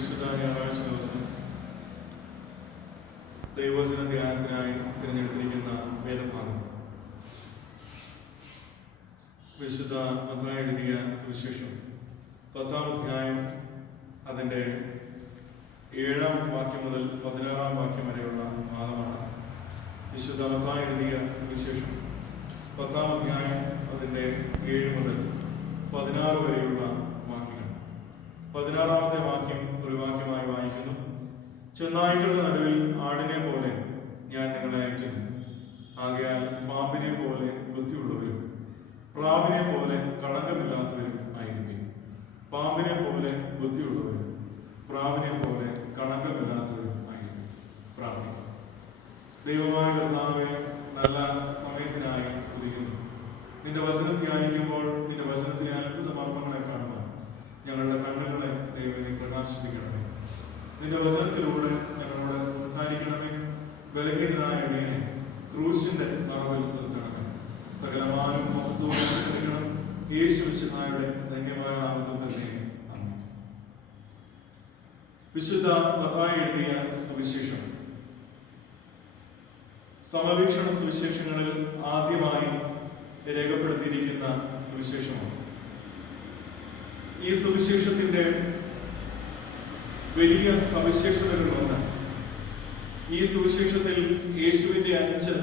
വിശുദ്ധ ഞായറാഴ്ച ദിവസം ദൈവവചന ധ്യാനത്തിനായി തിരഞ്ഞെടുത്തിരിക്കുന്ന വേദഭാഗം വിശുദ്ധ മത്തായി എഴുതിയ സുവിശേഷം 10-ാം അധ്യായം അതിൻ്റെ 7-ാം വാക്യം മുതൽ 16-ാം വാക്യം വരെയുള്ള ഭാഗമാണ്. വിശുദ്ധ മത്തായി എഴുതിയ സുവിശേഷം 10-ാം അധ്യായം അതിൻ്റെ 7 മുതൽ 16 വരെയുള്ള വാക്യങ്ങൾ. 16-ാമത്തെ വാക്യം ഒരു വാക്യമായി വായിക്കുന്നു. ചെന്നായ്ക്കളുടെ നടുവിൽ ആടിനെ പോലെ ഞാൻ നിങ്ങളെ അയക്കുന്നു. ആകയാൽ പാമ്പിനെ പോലെ ബുദ്ധിയുള്ളവരും പ്രാവിനെ പോലെ കളങ്കമില്ലാത്തവരും ആയിരിക്കും. പാമ്പിനെ പോലെ ബുദ്ധിയുള്ളവരും പ്രാവിനെ പോലെ കളങ്കമില്ലാത്തവരും ആയിരിക്കും. പ്രാർത്ഥിക്കും. ദൈവമായ കർത്താവേ, നല്ല സമയത്തിനായി സ്തുതിക്കുന്നു. നിന്റെ വചനം ധ്യാനിക്കുമ്പോൾ നിന്റെ വചനത്തിലെ അത്ഭുത മർമ്മങ്ങളെ കാണുവാൻ ഞങ്ങളുടെ കണ്ണുകളെ ദൈവത്തെ പ്രകാശിപ്പിക്കണമേ. നിന്റെ വചനത്തിലൂടെ ഞങ്ങളോട് സംസാരിക്കണമേ. ബലഹീനനായ അടിയനെ ക്രൂശിന്റെ മറവിൽ നിർത്തണമേ. സകലമാനും മഹത്വവും അനുഗ്രഹിക്കണം. യേശു മിശിഹായുടെ ധന്യമായ നാമത്തിൽ തന്നെ ആമേൻ. വിശുദ്ധ മത്തായി എഴുതിയ സുവിശേഷം സമവീക്ഷണ സുവിശേഷങ്ങളിൽ ആദ്യമായി രേഖപ്പെടുത്തിയിരിക്കുന്ന സുവിശേഷമാണ്. ഈ സുവിശേഷത്തിന്റെ വലിയ സവിശേഷതകളൊന്ന്, ഈ സുവിശേഷത്തിൽ യേശുവിന്റെ 5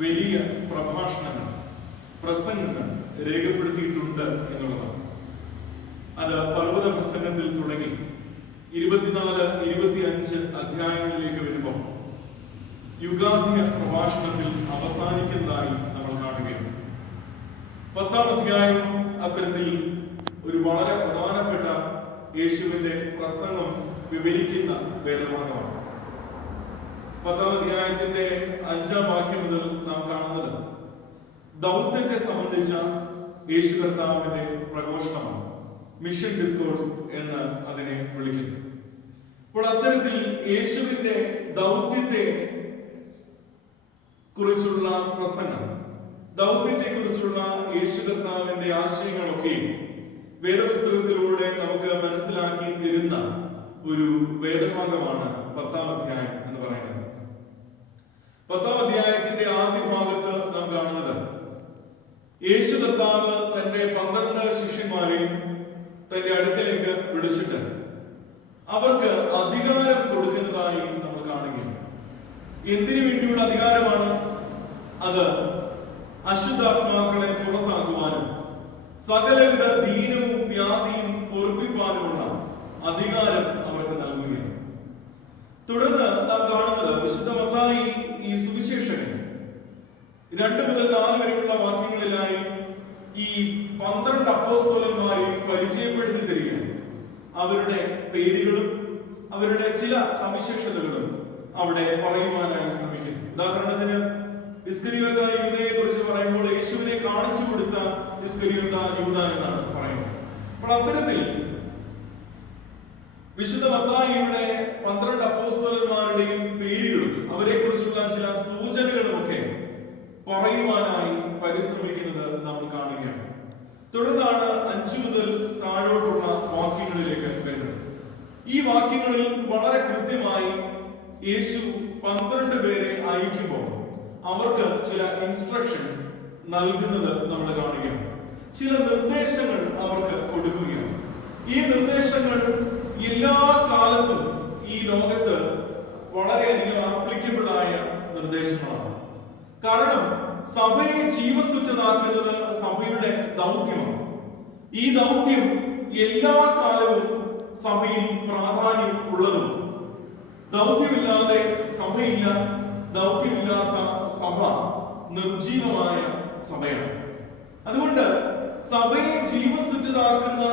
വലിയ പ്രഭാഷണങ്ങൾ, പ്രസംഗങ്ങൾ രേഖപ്പെടുത്തിയിട്ടുണ്ട് എന്നുള്ളതാണ്. അത് പർവ്വത പ്രസംഗത്തിൽ തുടങ്ങി 24-25 അധ്യായങ്ങളിലേക്ക് വരുമ്പോൾ യുഗാന്ത്യ പ്രഭാഷണത്തിൽ അവസാനിക്കുന്നതായി നമ്മൾ കാണുകയാണ്. 10-ാം അധ്യായം അത്തരത്തിൽ ഒരു വളരെ പ്രധാനപ്പെട്ട യേശുവിന്റെ പ്രസംഗം വിവരിക്കുന്ന വേദഭാഗമാണ്. 10-ാം അധ്യായത്തിന്റെ 5-ാം വാക്യം മുതൽ നാം കാണുന്നത് ദൗത്യത്തെ സംബന്ധിച്ച യേശു കർത്താവിന്റെ പ്രഘോഷണമാണ്. മിഷൻ ഡിസ്കോഴ്സ് എന്ന് അതിനെ വിളിക്കുന്നു. അപ്പോൾ അത്തരത്തിൽ യേശുവിന്റെ ദൗത്യത്തെ കുറിച്ചുള്ള പ്രസംഗം, ദൗത്യത്തെ കുറിച്ചുള്ള യേശു കർത്താവിന്റെ ആശയങ്ങളൊക്കെയും വേദപുസ്തകത്തിലൂടെ നമുക്ക് മനസ്സിലാക്കി തരുന്ന ഒരു വേദഭാഗമാണ് 10-ാം അധ്യായം എന്ന് പറയുന്നത്. 10-ാം അധ്യായത്തിന്റെ ആദ്യ ഭാഗത്ത് നാം കാണുന്നത് യേശു കർത്താവ് തന്റെ 12 ശിഷ്യന്മാരെയും തന്റെ അടുക്കലേക്ക് വിളിച്ചിട്ട് അവർക്ക് അധികാരം കൊടുക്കുന്നതായി നമ്മൾ കാണുകയാണ്. എന്തിനു വേണ്ടിയുള്ള അധികാരമാണ് അത്? അശുദ്ധാത്മാക്കളെ പുറത്താക്കുവാനും സകലവിധ ദീനവും വ്യാധിയും പൊറുപ്പിപ്പാനുമുള്ള അധികാരം അവർക്ക് നൽകുകയാണ്. തുടർന്ന് നാം കാണുന്നത് വിശുദ്ധ മത്തായി ഈ സുവിശേഷകൻ 2 മുതൽ 4 വരെയുള്ള വാക്യങ്ങളിലായി ഈ 12 അപ്പോസ്തലന്മാരെ പരിചയപ്പെടുത്തി തരികയാണ്. അവരുടെ പേരുകളും അവരുടെ ചില സവിശേഷതകളും അവിടെ പറയുവാനായി ശ്രമിക്കുന്നു. ഉദാഹരണത്തിന് ഇസ്കരിയോത്ത യൂദയെ കുറിച്ച് പറയുമ്പോൾ യേശുവിനെ കാണിച്ചു കൊടുത്ത ഇസ്കരിയോത്ത യൂദ എന്നാണ് പറയുന്നത്. അപ്പോൾ അത്തരത്തിൽ വിശുദ്ധ മത്തായിയുടെ 12 അപ്പോസ്തലന്മാരുടെയും പേരുകളും അവരെ കുറിച്ചുള്ള ചില സൂചനകളുമൊക്കെ പറയുവാനായി പരിശ്രമിക്കുന്നത് നമ്മൾ കാണുകയാണ്. തുടർന്നാണ് 5 മുതൽ താഴോട്ടുള്ള വാക്യങ്ങളിലേക്ക് വരുന്നത്. ഈ വാക്യങ്ങളിൽ വളരെ കൃത്യമായി യേശു 12 പേരെ അയക്കുമ്പോൾ അവർക്ക് ചില ഇൻസ്ട്രക്ഷൻസ് നൽകുന്നത് നമ്മൾ കാണുകയാണ്. ചില നിർദ്ദേശങ്ങൾ അവർക്ക് കൊടുക്കുകയാണ്. ഈ നിർദ്ദേശങ്ങൾ എല്ലാ കാലത്തും ഈ ലോകത്ത് വളരെയധികം ആപ്ലിക്കബിൾ ആയ നിർദ്ദേശങ്ങളാണ്. കാരണം സഭയെ ജീവസുറ്റതാക്കുന്നത് സഭയുടെ ദൗത്യമാണ്. ഈ ദൗത്യം എല്ലാ കാലവും സഭയിൽ പ്രാധാന്യം ഉള്ളതുമാണ്. ദൗത്യമില്ലാതെ സഭയില്ല. ദൗത്യമില്ലാത്ത സഭ നിർജീവമായ സഭയാണ്. അതുകൊണ്ട് സഭയെ ജീവസുറ്റതാക്കുന്ന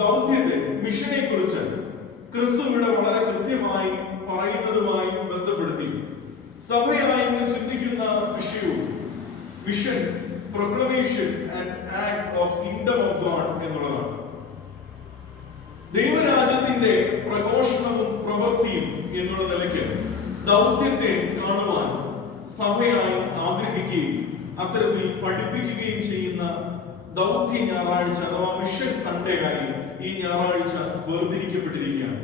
ദൗത്യത്തെ, മിഷനെ കുറിച്ച് ക്രിസ്തു ഇവിടെ വളരെ കൃത്യമായി പറയുന്നതുമായി ബന്ധപ്പെടുത്തി സഭയായി ഇന്ന് ചിന്തിക്കുന്ന വിഷയവും vision, proclamation and acts of kingdom of God എന്നുള്ളതാണ്. ദൈവരാജ്യത്തിന്റെ പ്രഘോഷണവും പ്രവൃത്തിയും എന്നുള്ള നിലയ്ക്ക് ദൗത്യത്തെ കാണുവാൻ സഭയായി ആഗ്രഹിക്കുകയും അത്തരത്തിൽ പഠിപ്പിക്കുകയും ചെയ്യുന്ന ദൗത്യ ഞായറാഴ്ച അഥവാ മിഷൻ സൺഡേ ആയി ഈ ഞായറാഴ്ച വേർതിരിക്കപ്പെട്ടിരിക്കുകയാണ്.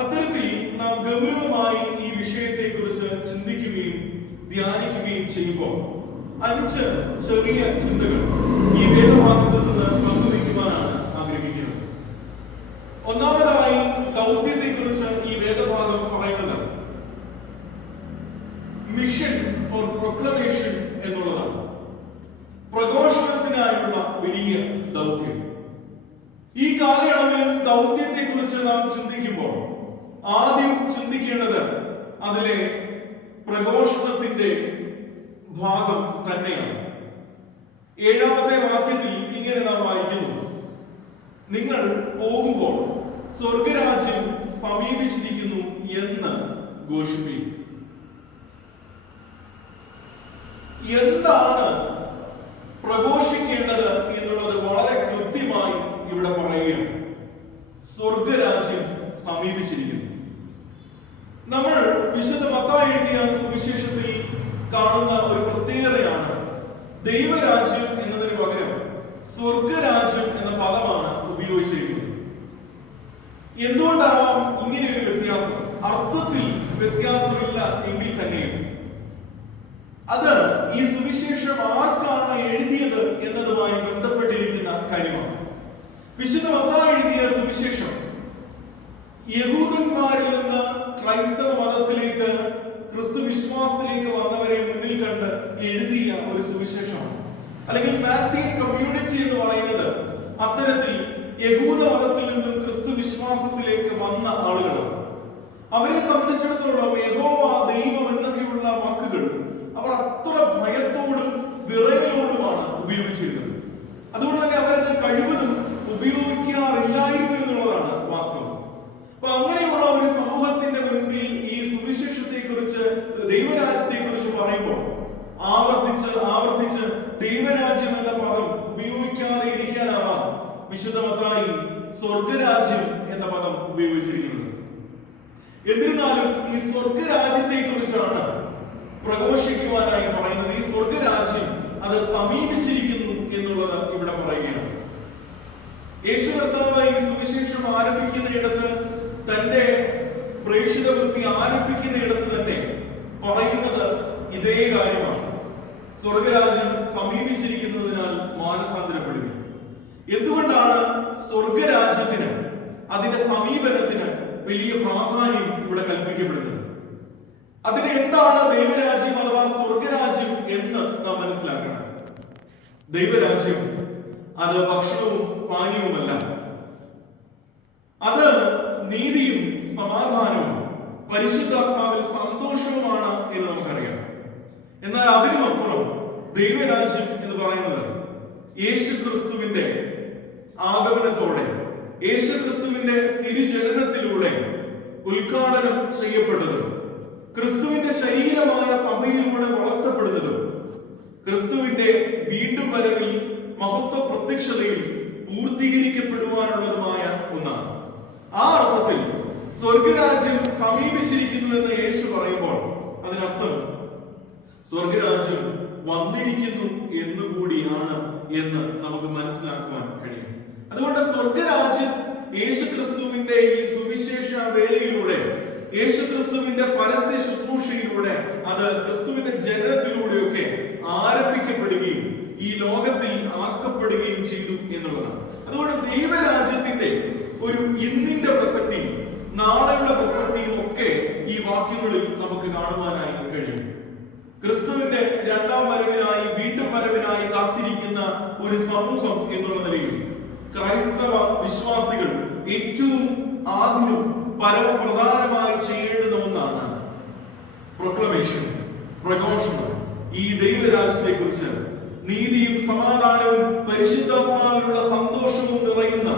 അത്തരത്തിൽ നാം ഗൗരവമായി ഈ വിഷയത്തെ കുറിച്ച് ചിന്തിക്കുകയും ധ്യാനിക്കുകയും ചെയ്യുമ്പോൾ 5 ചെറിയ ചിന്തകൾ ഈ വേദഭാഗത്തിൽ നിന്ന് പങ്കുവയ്ക്കുവാനാണ് ആഗ്രഹിക്കുന്നത്. ഒന്നാമതായി ദൗത്യത്തെ കുറിച്ച് ഈ വേദഭാഗം പറയുന്നത് മിഷൻ ഫോർ പ്രൊക്ലമേഷൻ എന്നുള്ളതാണ്. പ്രഘോഷണത്തിനായുള്ള വലിയ ദൗത്യം. ഈ കാലയളവിൽ ദൗത്യത്തെ കുറിച്ച് നാം ചിന്തിക്കുമ്പോൾ ആദ്യം ചിന്തിക്കേണ്ടത് അതിലെ പ്രഘോഷണത്തിന്റെ ഭാഗം തന്നെയാണ്. 7-ാമത്തെ വാക്യത്തിൽ ഇങ്ങനെ നാം വായിക്കുന്നു: നിങ്ങൾ പോകുമ്പോൾ സ്വർഗരാജ്യം സമീപിച്ചിരിക്കുന്നു എന്ന് ഘോഷിപ്പിക്കും. എന്താണ് പ്രഘോഷിക്കേണ്ടത് എന്നുള്ളത് വളരെ കൃത്യമായി ഇവിടെ പറയുകയാണ്. സ്വർഗരാജ്യം സമീപിച്ചിരിക്കുന്നു. നമ്മൾ വിശുദ്ധ മത്തായി എഴുതിയ സുവിശേഷത്തിൽ കാണുന്ന ഒരു പ്രത്യേകതയാണ് ദൈവരാജ്യം എന്നതിന് പകരം സ്വർഗരാജ്യം എന്ന പദമാണ് ഉപയോഗിച്ചിരിക്കുന്നത്. എന്തുകൊണ്ടാവാം ഇങ്ങനെ ഒരു വ്യത്യാസം? അർത്ഥത്തിൽ വ്യത്യാസമില്ല എങ്കിൽ തന്നെയും അത് ഈ സുവിശേഷം ആർക്കാണ് എഴുതിയത് എന്നതുമായി ബന്ധപ്പെട്ടിരിക്കുന്ന കാര്യമാണ്. വിശുദ്ധ മത്തായി എഴുതിയ സുവിശേഷം യഹൂദന്മാരിൽ നിന്ന് ക്രൈസ്തവ മതത്തിലേക്ക്, ക്രിസ്തു വിശ്വാസത്തിലേക്ക് വന്നവരെ മുന്നിൽ കണ്ട് എഴുതിയ ഒരു സുവിശേഷമാണ്. അല്ലെങ്കിൽ മാത്യു കമ്മ്യൂണിറ്റി എന്ന് പറയുന്നത് അത്തരത്തിൽ യഹൂദ മതത്തിൽ നിന്നും ക്രിസ്തു വിശ്വാസത്തിലേക്ക് വന്ന ആളുകളാണ്. അവരെ സംബന്ധിച്ചിടത്തോളം യഹോവ ദൈവം എന്നൊക്കെയുള്ള വാക്കുകൾ അവർ അത്ര ഭയത്തോടും വിറയലോടുമാണ് ഉപയോഗിച്ചിരുന്നത്. അതുകൊണ്ട് തന്നെ അവരത് കഴിവതും ഉപയോഗിക്കാറില്ലായിരുന്നു എന്നുള്ളതാണ് വാസ്തവം. അപ്പൊ അങ്ങനെയുള്ള ഒരു സമൂഹത്തിന്റെ മുൻപിൽ ഈ സുവിശേഷത്തെ കുറിച്ച്, ദൈവരാജ്യത്തെ കുറിച്ച് പറയുമ്പോൾ ആവർത്തിച്ച് ദൈവരാജ്യം എന്ന പദം ഉപയോഗിക്കാതെ ഇരിക്കാനാവാം വിശുദ്ധ മത്തായി സ്വർഗരാജ്യം എന്ന പദം ഉപയോഗിച്ചിരിക്കുന്നത്. എന്നിരുന്നാലും ഈ സ്വർഗരാജ്യത്തെ കുറിച്ചാണ് പ്രഘോഷിക്കുവാനായി പറയുന്നത്. ഈ സ്വർഗരാജ്യം അത് സമീപിച്ചിരിക്കുന്നു എന്നുള്ളത് ഇവിടെ പറയുകയാണ്. യേശു കർത്താവ് ഈ സുവിശേഷം ആരംഭിക്കുന്നയിടത്ത്, തന്റെ പ്രേക്ഷിത വൃത്തി ആരംഭിക്കുന്നയിടത്ത് തന്നെ പറയുന്നത് ഇതേ കാര്യമാണ്. സ്വർഗരാജ്യം സമീപിച്ചിരിക്കുന്നതിനാൽ മാനസാന്തരപ്പെടുക. എന്തുകൊണ്ടാണ് സ്വർഗരാജ്യത്തിന്, അതിന്റെ സമീപനത്തിന് വലിയ പ്രാധാന്യം ഇവിടെ കൽപ്പിക്കപ്പെടുന്നത്? അതിന് എന്താണ് ദൈവരാജ്യം അഥവാ സ്വർഗരാജ്യം എന്ന് നാം മനസ്സിലാക്കണം. ദൈവരാജ്യം അത് ഭക്ഷണവും പാനീയവുമല്ല. അത് നീതിയും സമാധാനവും പരിശുദ്ധാത്മാവിൽ സന്തോഷവുമാണ് എന്ന് നമുക്കറിയാം. എന്നാൽ അതിനുമപ്പുറം ദൈവരാജ്യം എന്ന് പറയുന്നത് യേശുക്രിസ്തുവിന്റെ ആഗമനത്തോടെ, യേശുക്രിസ്തുവിന്റെ തിരുജനനത്തിലൂടെ ഉദ്ഘാടനം ചെയ്യപ്പെട്ടതും ക്രിസ്തുവിന്റെ ശരീരമായ സഭയിലൂടെ വളർത്തപ്പെടുന്നതും ക്രിസ്തുവിന്റെ വീണ്ടും വരവിൽ മഹത്വ പ്രത്യക്ഷതയിൽ പൂർത്തീകരിക്കപ്പെടുവാനുള്ളതുമായ ഒന്നാണ്. ആ അർത്ഥത്തിൽ സ്വർഗരാജ്യം സമീപിച്ചിരിക്കുന്നു എന്ന് യേശു പറയുമ്പോൾ അതിനർത്ഥം സ്വർഗരാജ്യം വന്നിരിക്കുന്നു എന്നുകൂടിയാണ് എന്ന് നമുക്ക് മനസ്സിലാക്കുവാൻ കഴിയും. അതുകൊണ്ട് സ്വർഗരാജ്യം യേശുക്രിസ്തുവിന്റെ ഈ സുവിശേഷ വേലയിലൂടെ, യേശുക്രിസ്തുവിന്റെ പരസ്യ ശുശ്രൂഷയിലൂടെ, അത് ക്രിസ്തുവിന്റെ ജനനത്തിലൂടെയൊക്കെ ആരംഭിക്കപ്പെടുകയും ഈ ലോകത്തിൽ ആക്കപ്പെടുകയും ചെയ്തു എന്നുള്ളതാണ്. അതുകൊണ്ട് ദൈവരാജ്യത്തിന്റെ ഒരു ഇന്നിന്റെ പ്രസക്തിയും നാളെയുള്ള പ്രസക്തിയും ഒക്കെ ഈ വാക്യങ്ങളിൽ നമുക്ക് കാണുവാനായി കഴിയും. ക്രിസ്തുവിന്റെ രണ്ടാം വരവിനായി, വീണ്ടും വരവിനായി കാത്തിരിക്കുന്ന ഒരു സമൂഹം എന്നുള്ള നിലയിൽ ക്രൈസ്തവ വിശ്വാസികൾ ഏറ്റവും ആദ്യം പരമപ്രധാനമായി ചെയ്യേണ്ടുന്ന ഒന്നാണ് പ്രൊക്ലമേഷൻ, പ്രഘോഷണം. ഈ ദൈവരാജ്യത്തെ കുറിച്ച്, നീതിയും സമാധാനവും പരിശുദ്ധാത്മാവിലുള്ള സന്തോഷവും നിറയുന്ന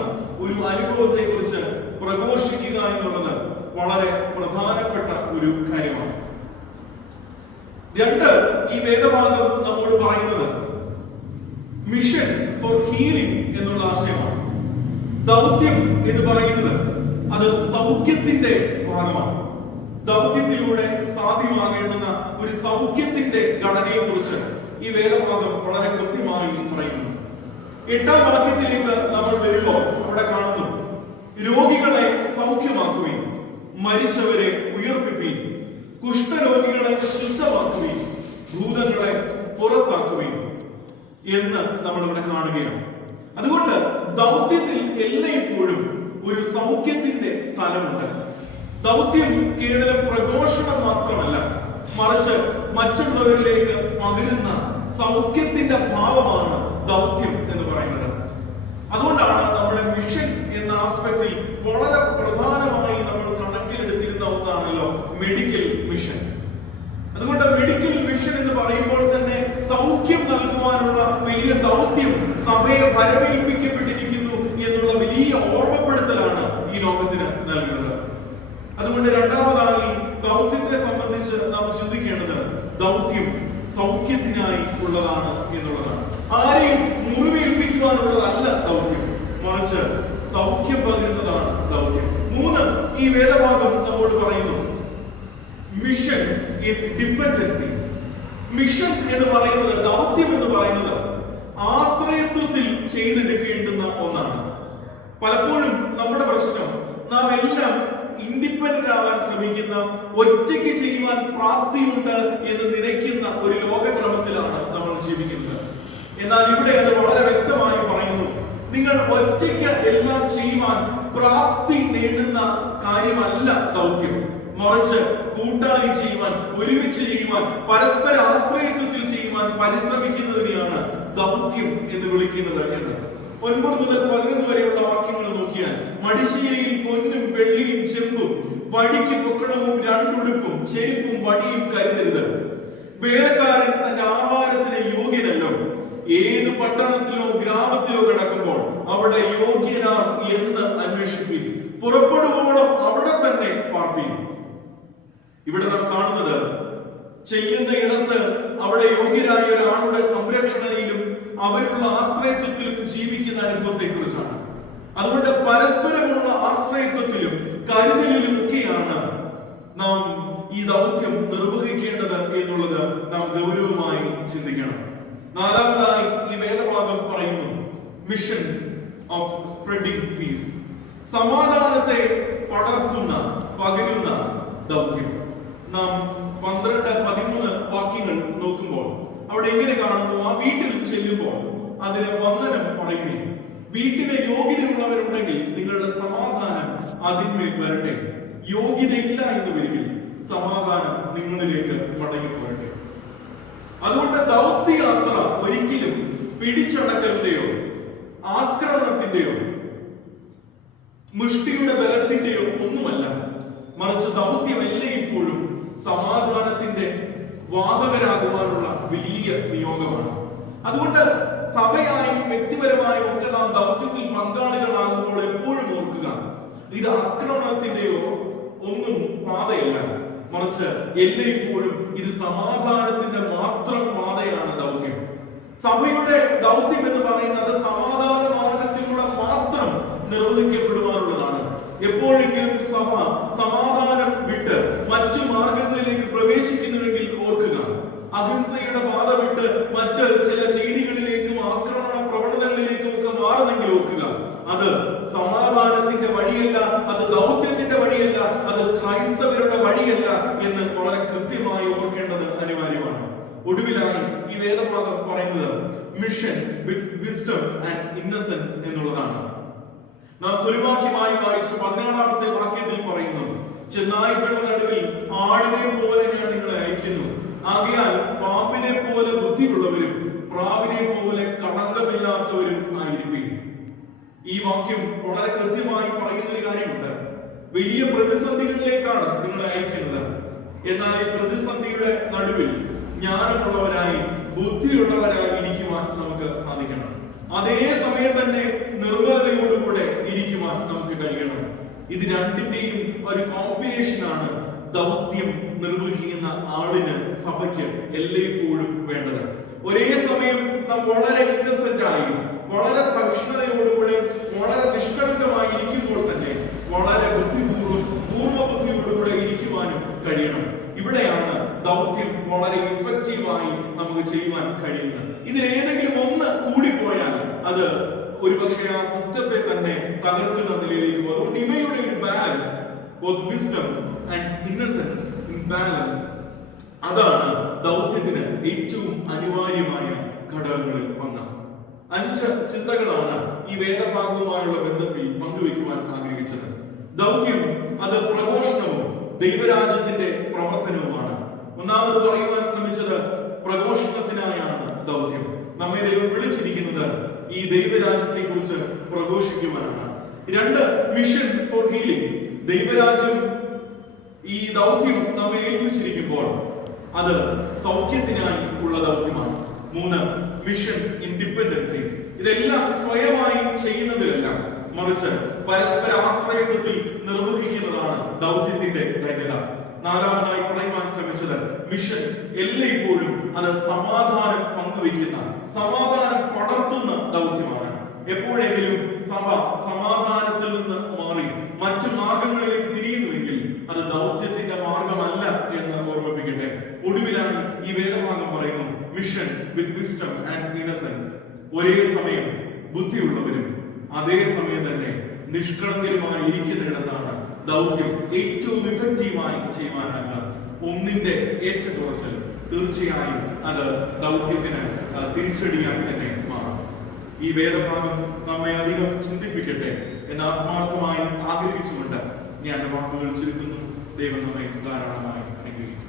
ഒരു അനുഭവത്തെ കുറിച്ച് പ്രഘോഷിക്കുക എന്നുള്ളത് വളരെ പ്രധാനപ്പെട്ട ഒരു കാര്യമാണ്. 2, ഈ വേദഭാഗം നമ്മോട് പറയുന്നത് മിഷൻ ഫോർ ഹീലിംഗ് എന്നുള്ള ആശയമാണ്. ദൗത്യം എന്ന് പറയുന്നത് അത് സൗഖ്യത്തിന്റെ ഭാഗമാണ്. ദൗത്യത്തിലൂടെ സാധ്യമാകേണ്ടുന്ന ഒരു സൗഖ്യത്തിന്റെ ഘടനയെ കുറിച്ച് ഈ വേദഭാഗം വളരെ കൃത്യമായി പറയുന്നു. 8-ാം വാക്യത്തിലേക്ക് നമ്മൾ വരുമ്പോൾ അവിടെ കാണുന്നു, രോഗികളെ സൗഖ്യമാക്കുകയും മരിച്ചവരെ ഉയർപ്പിക്കുകയും കുഷ്ഠരോഗികളെ ശുദ്ധമാക്കുകയും ഭൂതങ്ങളെ പുറത്താക്കുകയും എന്ന് നമ്മൾ ഇവിടെ കാണുകയാണ്. അതുകൊണ്ട് ദൗത്യത്തിൽ എല്ലായ്പ്പോഴും ഒരു സൗഖ്യത്തിന്റെ തലമുണ്ട്. ദൗത്യം കേവലം പ്രഘോഷണം മാത്രമല്ല, മറിച്ച് മറ്റുള്ളവരിലേക്ക് പകരുന്ന സൗഖ്യത്തിന്റെ ഭാവമാണ് ദൗത്യം എന്ന് പറയുന്നത്. അതുകൊണ്ടാണ് നമ്മുടെ മിഷൻ എന്ന ആസ്പെക്റ്റിൽ വളരെ പ്രധാനമായി നമ്മൾ കണക്കിലെടുത്തിരുന്ന ഒന്നാണല്ലോ മെഡിക്കൽ മിഷൻ. അതുകൊണ്ട് മെഡിക്കൽ മിഷൻ എന്ന് പറയുമ്പോൾ തന്നെ സൗഖ്യം നൽകുവാനുള്ള വലിയ ദൗത്യം സഭയെ വരവേൽപ്പിക്കപ്പെട്ടിരിക്കുന്നു എന്നുള്ള വലിയ ഓർമ്മപ്പെടുത്തലാണ് ഈ ലോകത്തിന് നൽകുന്നത്. അതുകൊണ്ട് രണ്ടാമതായി ദൗത്യത്തെ സംബന്ധിച്ച് നാം ചിന്തിക്കേണ്ടത് ദൗത്യം സൗഖ്യത്തിനായി ഉള്ളതാണ് എന്നുള്ളതാണ്. ആരെയും മുറിവേൽപ്പിക്കുവാനുള്ളതല്ല ദൗത്യം, മറിച്ച് സൗഖ്യം പകരുന്നതാണ് ദൗത്യം. 3, ഈ വേദഭാഗം നമ്മോട് പറയുന്നു മിഷൻ ഇൻ ഡിപെൻഡൻസി. മിഷൻ എന്ന് പറയുന്നത്, ദൗത്യം എന്ന് പറയുന്നത് ആശ്രയത്വത്തിൽ ചെയ്തെടുക്കേണ്ടുന്ന ഒന്നാണ്. പലപ്പോഴും നമ്മുടെ പ്രശ്നം, നാം എല്ലാം ഇൻഡിപെൻഡന്റ് ആവാൻ ശ്രമിക്കുന്ന, ഒറ്റയ്ക്ക് ചെയ്യുവാൻ പ്രാപ്തിയുണ്ട് എന്ന് നിனைക്കുന്ന ഒരു ലോകക്രമത്തിലാണ് നമ്മൾ ജീവിക്കുന്നത്. എന്നാൽ ഇവിടെ അത് വളരെ വ്യക്തമായി പറയുന്നു, നിങ്ങൾ ഒറ്റയ്ക്ക് എല്ലാം ചെയ്യുവാൻ പ്രാപ്തി നേടുന്ന കാര്യമല്ല ദൗത്യം, മറിച്ച് കൂട്ടായി ചെയ്യുവാൻ, ഒരുമിച്ച് ചെയ്യുവാൻ, പരസ്പര ആശ്രയത്വത്തിൽ ചെയ്യുവാൻ പരിശ്രമിക്കുന്നതിനെയാണ് ദൗത്യം എന്ന് വിളിക്കുന്നത് എന്ന്. 9 മുതൽ 11 വരെയുള്ള വാക്യങ്ങൾ നോക്കിയാൽ, മടിശ്ശേരിയിൽ പൊന്നും വെള്ളിയും ചെമ്പും, വടിക്ക് പൊക്കണവും 2 ഉടുപ്പും ചെരുപ്പും വടിയും കരുതരുത്. വേലക്കാരൻ തന്റെ ആഹാരത്തിന് യോഗ്യനല്ലോ. ഏത് പട്ടണത്തിലോ ഗ്രാമത്തിലോ കിടക്കുമ്പോൾ അവിടെ യോഗ്യനാ എന്ന് അന്വേഷിപ്പിൻ, പുറപ്പെടുവോളം അവിടെ തന്നെ പാർപ്പിൻ. ഇവിടെ നാം കാണുന്നത്, ചെയ്യുന്ന ഇടത്ത് അവിടെ യോഗ്യരായ ഒരാളുടെ സംരക്ഷണയിലും അവരുടെ ആശ്രയത്വത്തിലും ജീവിക്കുന്ന അനുഭവത്തെ കുറിച്ചാണ്. അതുകൊണ്ട് പരസ്പരമുള്ള ആശ്രയത്വത്തിലും കരുതലിലും ഒക്കെയാണ് നാം ഈ ദൗത്യം നിർവഹിക്കേണ്ടത് എന്നുള്ളത് നാം ഗൗരവമായി ചിന്തിക്കണം. 4-മതായി ഈ വേദഭാഗം പറയുന്നു മിഷൻ ഓഫ് സ്പ്രെഡിംഗ് പീസ്. സമാധാനത്തെ പടർത്തുന്ന, പകരുന്ന ദൗത്യം. നാം 12-13 വാക്യങ്ങൾ നോക്കുമ്പോൾ അവിടെ എങ്ങനെ കാണുന്നു, ആ വീട്ടിൽ ചെല്ലുമ്പോൾ അതിന് വന്ദനം പറയുകയും, വീട്ടിലെ യോഗ്യതയുള്ളവരുണ്ടെങ്കിൽ നിങ്ങളുടെ സമാധാനം അതിന്മേൽ വരട്ടെ, യോഗ്യതയില്ല എന്ന് വരികിൽ സമാധാനം നിങ്ങളിലേക്ക് മടങ്ങിപ്പോരട്ടെ. അതുകൊണ്ട് ദൗത്യയാത്ര ഒരിക്കലും പിടിച്ചടക്കലിന്റെയോ ആക്രമണത്തിന്റെയോ മുഷ്ടിയുടെ ബലത്തിന്റെയോ ഒന്നുമല്ല, മറിച്ച് ദൗത്യം എല്ലായ്പ്പോഴും സമാധാനത്തിന്റെ വാഹകരാകുവാനുള്ള വലിയ നിയോഗമാണ്. അതുകൊണ്ട് സഭയായും വ്യക്തിപരമായും ഒക്കെ നാം ദൗത്യത്തിൽ പങ്കാളികളാകുമ്പോൾ എപ്പോഴും ഓർക്കുക, ഇത് ആക്രമണത്തിന്റെയോ ഒന്നും പാതയല്ല, മറിച്ച് എല്ലായ്പ്പോഴും ഇത് സമാധാനത്തിന്റെ മാത്രം പാതയാണ് ദൗത്യം. സഭയുടെ ദൗത്യം എന്ന് പറയുന്നത് സമാധാന മാർഗത്തിലൂടെ മാത്രം നിർവഹിക്കപ്പെടുവാനുള്ളതാണ്. എപ്പോഴെങ്കിലും സഭ സമാധാനം വിട്ട് മറ്റു മാർഗങ്ങളിലേക്ക് പ്രവേശിക്കുന്നുവെങ്കിൽ ഓർക്കുക, അഹിംസയുടെ പാത വിട്ട് മറ്റ് ചില ചെയ്തികളിലേക്കും ആക്രമണ പ്രവണതകളിലേക്കും ഒക്കെ മാറുന്നെങ്കിൽ ഓർക്കുക, അത് സമാധാനത്തിന്റെ വഴിയല്ല, അത് ദൗത്യത്തിന്റെ വഴിയല്ല, അത് ക്രൈസ്തവരുടെ വഴിയല്ല എന്ന് വളരെ കൃത്യമായി ഓർക്കേണ്ടത് അനിവാര്യമാണ്. ഒടുവിലായി ഈ വേദഭാഗം പറയുന്നത് mission with wisdom and innocence എന്നുള്ളതാണ്. നാം കുലുവാക്യമായി വായിച്ച 16-ാമത്തെ വാക്യത്തിൽ പറയുന്നു, ചെന്നായ്ക്കളുടെ നടുവിൽ ആടിനെ പോലെ ഞാൻ നിങ്ങളെ അയക്കുന്നു, ആകയാൽ പാമ്പിനെ പോലെ ബുദ്ധിയുള്ളവരും പ്രാവിനെ പോലെ കളങ്കമില്ലാത്തവരും ആയിരിക്കും. ഈ വാക്യം വളരെ കൃത്യമായി പറയുന്ന ഒരു കാര്യമുണ്ട്, വലിയ പ്രതിസന്ധികളിലേക്കാണ് നിങ്ങളെ അയക്കുന്നത്. എന്നാൽ ഈ പ്രതിസന്ധിയുടെ നടുവിൽ ജ്ഞാനമുള്ളവരായി, ബുദ്ധിയുള്ളവരായി ഇരിക്കുവാൻ നമുക്ക് സാധിക്കണം. അതേ സമയം തന്നെ നിർമ്മലതയോടുകൂടെ ഇരിക്കുവാൻ നമുക്ക് കഴിയണം. ഇത് രണ്ടിന്റെയും ഒരു കോമ്പിനേഷനാണ് ദൗത്യം നിർവഹിക്കുന്ന ആളിന്, സഭയ്ക്ക് എല്ലായ്പ്പോഴും വേണ്ടത്. ഒരേ സമയം നാം വളരെ ഇന്നസെന്റ് ആയി, വളരെ സഹിഷ്ണുതയോടുകൂടെ, വളരെ നിഷ്കളങ്കമായി ഇരിക്കുമ്പോൾ തന്നെ വളരെ ബുദ്ധിപൂർവ്വം, പൂർവ്വ ബുദ്ധിയോടുകൂടെ ഇരിക്കുവാനും കഴിയണം. ഇവിടെയാണ് ദൗത്യം വളരെ ഇഫക്റ്റീവായി നമുക്ക് ചെയ്യുവാൻ കഴിയുന്നത്. ഇതിലേതെങ്കിലും ഒന്ന് കൂടിപ്പോയാൽ അത് സിസ്റ്റത്തെ തന്നെ തകർക്കുന്ന നിലയിലേക്ക് പോകും. അതുകൊണ്ട് ഇവയുടെ ഒരു balance, both wisdom and innocence in balance, അതാണ് ദൗത്യത്തിന് ഏറ്റവും അനിവാര്യമായ ഘടകങ്ങളിൽ ഒന്ന്. 5 ചിന്തകളാണ് ഈ വേദഭാഗവുമായുള്ള ബന്ധത്തിൽ പങ്കുവയ്ക്കുവാൻ ആഗ്രഹിച്ചത്. ദൗത്യം അത് പ്രഘോഷണവും ദൈവരാജ്യത്തിന്റെ പ്രവർത്തനവുമാണ്. ഒന്നാമത് പറയുവാൻ ശ്രമിച്ചത് പ്രഘോഷണത്തിനായാണ് ദൗത്യം. നമ്മെ ദൈവം വിളിച്ചിരിക്കുന്നത് ഈ ദൈവരാജ്യത്തെ കുറിച്ച് പ്രഘോഷിക്കുവാനാണ്. 2, മിഷൻ ഫോർ ഹീലിംഗ്. ദൈവരാജ്യം ഈ ദൗത്യം നമ്മെ ഏൽപ്പിച്ചിരിക്കുമ്പോൾ അത് സൗഖ്യത്തിനായി ഉള്ള ദൗത്യമാണ്. 3, മിഷൻ ഇൻഡിപെൻഡൻസി. ഇതെല്ലാം സ്വയമായി ചെയ്യുന്നതിലല്ല, മറിച്ച് പരസ്പര ആശ്രയത്വത്തിൽ നിർവഹിക്കുന്നതാണ് ദൗത്യത്തിന്റെ ധന്യത. 4-മതായി പറയുവാൻ ശ്രമിച്ചത് മിഷൻ എല്ലായ്പ്പോഴും അത് സമാധാനം പങ്കുവെക്കുന്ന, സമാധാനം പടർത്തുന്ന ദൗത്യമാണ്. എപ്പോഴെങ്കിലും സഭ സമാധാനത്തിൽ നിന്ന് മാറി മറ്റു മാർഗങ്ങളിലേക്ക് തിരിയുന്നുവെങ്കിൽ അത് ദൗത്യത്തിന്റെ മാർഗമല്ല എന്ന് ഓർമ്മിപ്പിക്കട്ടെ. ഒടുവിലായി ഈ വേദഭാഗം പറയുന്നു mission with wisdom and innocence. ഒരേ സമയം ബുദ്ധിയുള്ളവരും അതേ സമയം തന്നെ നിഷ്കളങ്കരുമായി ഇരിക്കുന്നിടത്താണ് ദൗത്യം ഏറ്റവും ഇഫക്റ്റീവായി ചെയ്യുവാനാകുക. ഒന്നിന്റെ ഏറ്റക്കുറച്ചിൽ തീർച്ചയായും അത് ദൗത്യത്തിന് തിരിച്ചടിയായി തന്നെ മാറാം. ഈ വേദഭാഗം നമ്മെ അധികം ചിന്തിപ്പിക്കട്ടെ എന്ന് ആത്മാർത്ഥമായി ആഗ്രഹിച്ചുകൊണ്ട് ഞാൻ വാക്കുകൾ ചുരുക്കുന്നു. ദൈവം നമ്മെ ധാരാളമായി അനുഗ്രഹിക്കും.